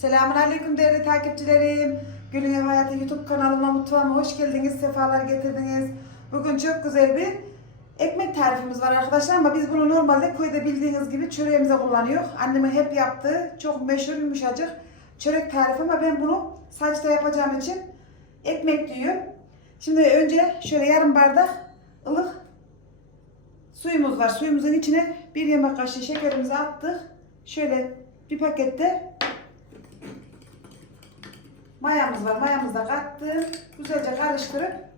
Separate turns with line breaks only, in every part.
Selamun Aleyküm değerli takipçilerim. Gülün Ev Hayatı YouTube kanalıma mutfağıma hoş geldiniz, sefalar getirdiniz. Bugün çok güzel bir ekmek tarifimiz var arkadaşlar ama biz bunu normalde köyde bildiğiniz gibi çöreğimize kullanıyor. Annemin hep yaptığı çok meşhur yumuşacık çörek tarifi ama ben bunu saçta yapacağım için ekmek diyor. Şimdi önce şöyle yarım bardak ılık suyumuz var. Suyumuzun içine bir yemek kaşığı şekerimizi attık. Şöyle bir pakette mayamız var. Mayamızı da kattım. Güzelce karıştırıp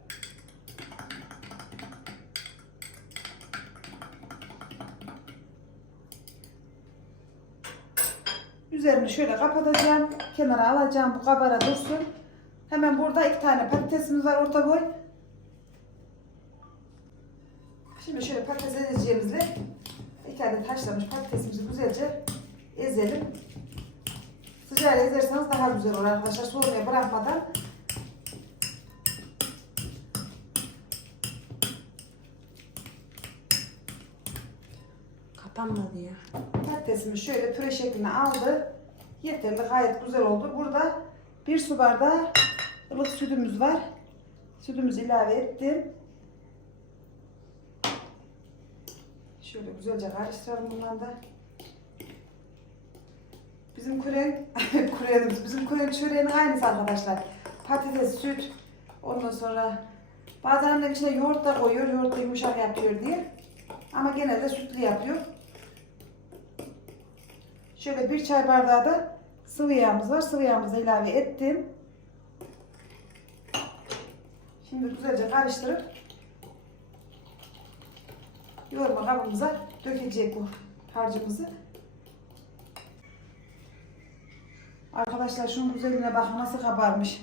üzerini şöyle kapatacağım. Kenara alacağım. Bu kabara dursun. Hemen burada iki tane patatesimiz var orta boy. Şimdi şöyle patates ezeceğimizle iki tane haşlamış patatesimizi güzelce ezelim. Sıcağıyla ezerseniz daha güzel olur arkadaşlar. Soğumaya bırakmadan.
Kapanmadı ya.
Patatesimi şöyle püre şeklinde aldı. Yeterli gayet güzel oldu. Burada bir su bardağı ılık sütümüz var. Sütümüzü ilave ettim. Şöyle güzelce karıştıralım bundan da. Bizim kuren, kurenimiz, bizim kuren çöreğinin aynısı arkadaşlar. Patates, süt, ondan sonra bazen annem içine yoğurt da koyuyor, yoğurt da yumuşak yapıyor diye. Ama genelde sütlü yapıyor. Şöyle bir çay bardağı da sıvı yağımız var. Sıvı yağımızı ilave ettim. Şimdi güzelce karıştırıp yoğurma kabımıza dökecek bu harcımızı. Arkadaşlar şunun güzelliğine bakın nasıl kabarmış.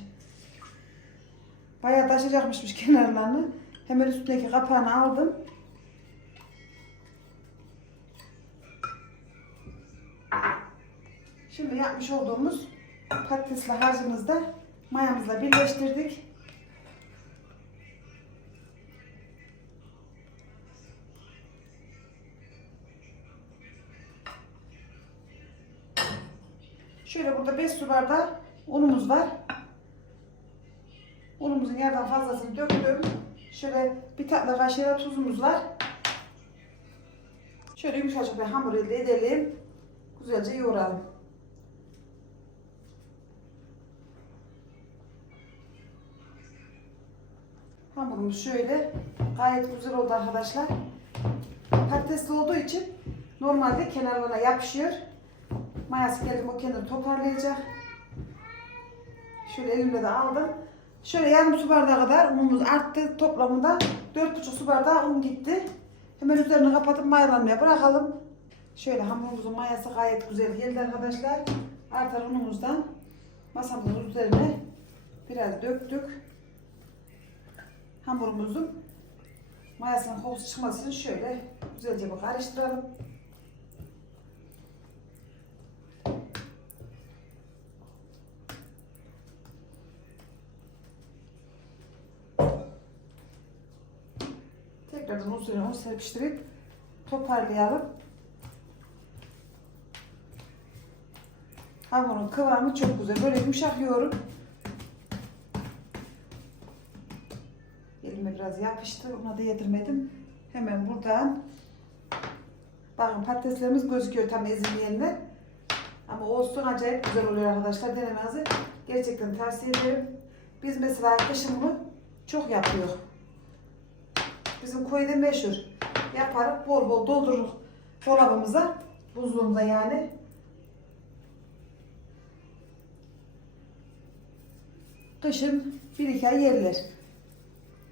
Bayağı taşacakmışmış kenarlarını. Hemen üstündeki kapağını aldım. Şimdi yapmış olduğumuz patatesli harcımızı da mayamızla birleştirdik. Şöyle burada 5 su bardağı unumuz var. Unumuzun yarıdan fazlasını döktüm. Şöyle bir tatlı kaşığı da tuzumuz var. Şöyle yumuşacık bir hamur elde edelim. Güzelce yoğuralım. Hamurumuz şöyle gayet güzel oldu arkadaşlar. Patatesli olduğu için normalde kenarlarına yapışıyor. Mayası geldim o kenarı toparlayacak. Şöyle elimle de aldım. Şöyle yarım su bardağı kadar unumuz arttı. Toplamında 4,5 su bardağı un gitti. Hemen üzerini kapatıp mayalanmaya bırakalım. Şöyle hamurumuzun mayası gayet güzel geldi arkadaşlar. Artan unumuzdan masamızın üzerine biraz döktük. Hamurumuzun mayasının kokusu çıkması için şöyle güzelce bir karıştıralım. Onu serpiştirip toparlayalım. Hamurun kıvamı çok güzel. Böyle yumuşak yoğurup elime biraz yapıştı. Ona da yedirmedim. Hemen buradan bakın patateslerimiz gözüküyor tam ezilmeyenler. Ama olsun acayip güzel oluyor arkadaşlar. Denemenizi gerçekten tavsiye ederim. Biz mesela kışın bunu çok yapıyor. Bizim köyde meşhur. Yaparız bol bol doldururuz dolabımıza. Buzluğumuza yani. Kışın bir iki ay yerler.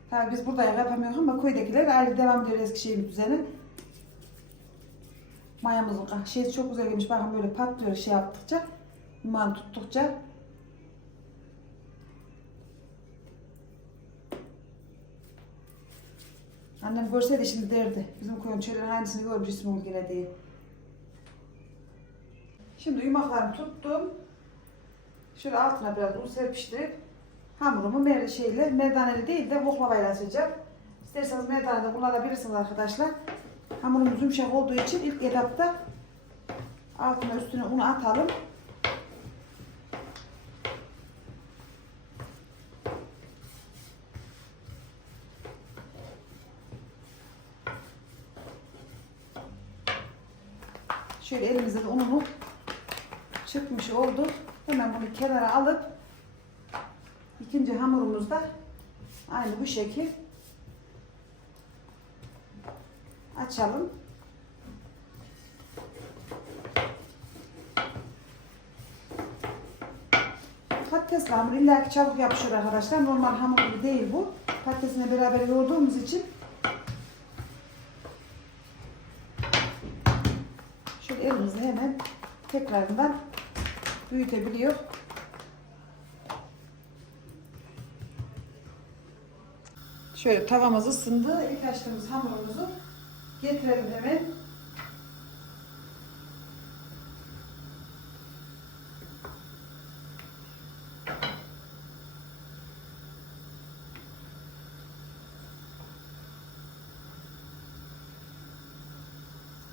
Tabii biz burada yapamıyoruz ama köydekiler ayrı devam ediyor Eskişehir düzeni. Mayamızın kah- şeysi çok güzel gelmiş. Bakın böyle patlıyor şey yaptıkça. Duman tuttukça. Annem görseydi şimdi derdi. Bizim koyun çölerin aynısını görmüş İsmail gene diye. Şimdi yumaklarımı tuttum. Şöyle altına biraz un serpiştirip hamurumu mer şeyle merdaneli değil de oklavayla açacağım. İsterseniz merdane de kullanabilirsiniz arkadaşlar. Hamurumuz yumuşak olduğu için ilk etapta altına üstüne unu atalım. Şöyle elimizde de ununu çıkmış oldu. Hemen bunu kenara alıp ikinci hamurumuzda aynı bu şekil açalım. Patatesli hamur illa ki çabuk yapışır arkadaşlar. Normal hamur gibi değil bu. Patatesine beraber yoğurduğumuz için elimizle hemen tekrarından büyütebiliyor. Şöyle tavamız ısındı. İlk açtığımız hamurumuzu getirelim hemen.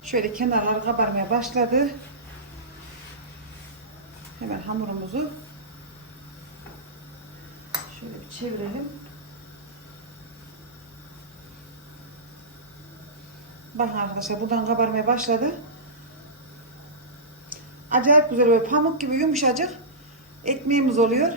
Şöyle kenarlar kabarmaya başladı. Hemen hamurumuzu şöyle bir çevirelim. Bakın arkadaşlar buradan kabarmaya başladı. Acayip güzel böyle pamuk gibi yumuşacık ekmeğimiz oluyor.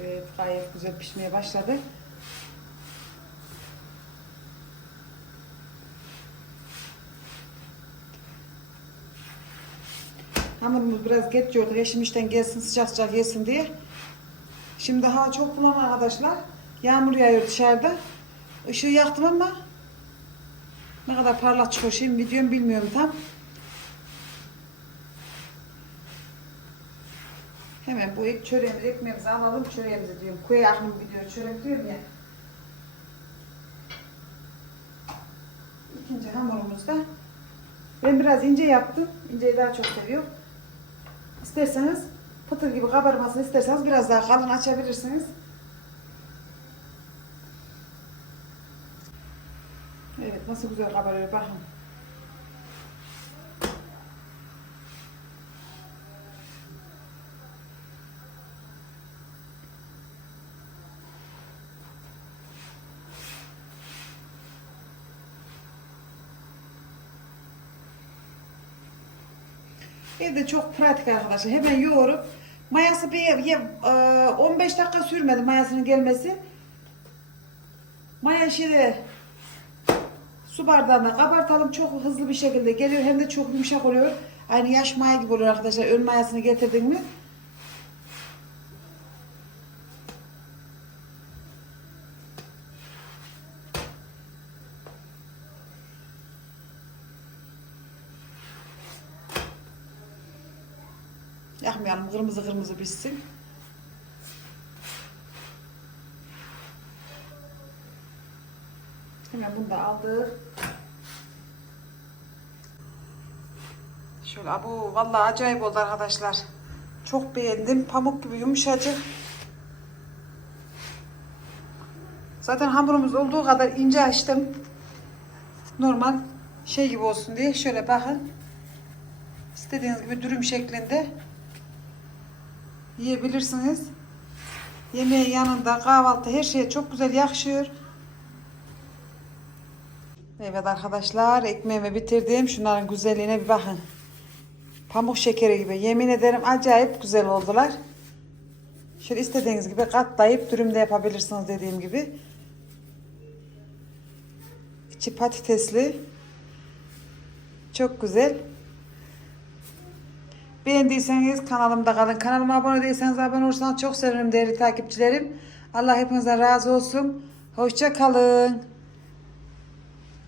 Evet gayet güzel pişmeye başladı. Hamurumuz biraz geç yoğurdu. Eşim işten gelsin sıcak sıcak yesin diye. Şimdi hava çok bulan arkadaşlar. Yağmur yağıyor dışarıda. Işığı yaktım ama ne kadar parlak çıkıyor şimdi videom bilmiyorum tam. Hemen bu ek çöreğimizi, ekmeğimizi alalım. Çöreğimizi diyorum. Kuyu aklım gidiyor. Çörek diyorum ya. İkinci hamurumuzda. Ben biraz ince yaptım. İnceyi daha çok seviyorum. İsterseniz pıtır gibi kabarmasını isterseniz biraz daha kalın açabilirsiniz. Evet nasıl güzel kabarıyor bakın. Evde çok pratik arkadaşlar. Hemen yoğurup mayası bir e, 15 dakika sürmedi mayasının gelmesi. Maya şeyde su bardağına kabartalım çok hızlı bir şekilde geliyor hem de çok yumuşak oluyor. Aynı yaş maya gibi oluyor arkadaşlar. Ön mayasını getirdin mi? Yakmayalım kırmızı kırmızı pişsin. Hemen bunu da aldık. Şöyle bu vallahi acayip oldu arkadaşlar. Çok beğendim. Pamuk gibi yumuşacık. Zaten hamurumuz olduğu kadar ince açtım. Normal şey gibi olsun diye. Şöyle bakın. İstediğiniz gibi dürüm şeklinde yiyebilirsiniz. Yemeğin yanında kahvaltı her şeye çok güzel yakışıyor. Evet arkadaşlar ekmeğimi bitirdim. Şunların güzelliğine bir bakın. Pamuk şekeri gibi. Yemin ederim acayip güzel oldular. Şöyle istediğiniz gibi katlayıp dürüm de yapabilirsiniz dediğim gibi. İçi patatesli. Çok güzel. Beğendiyseniz kanalımda kalın. Kanalıma abone değilseniz abone olursanız çok sevinirim değerli takipçilerim. Allah hepinizden razı olsun. Hoşça kalın.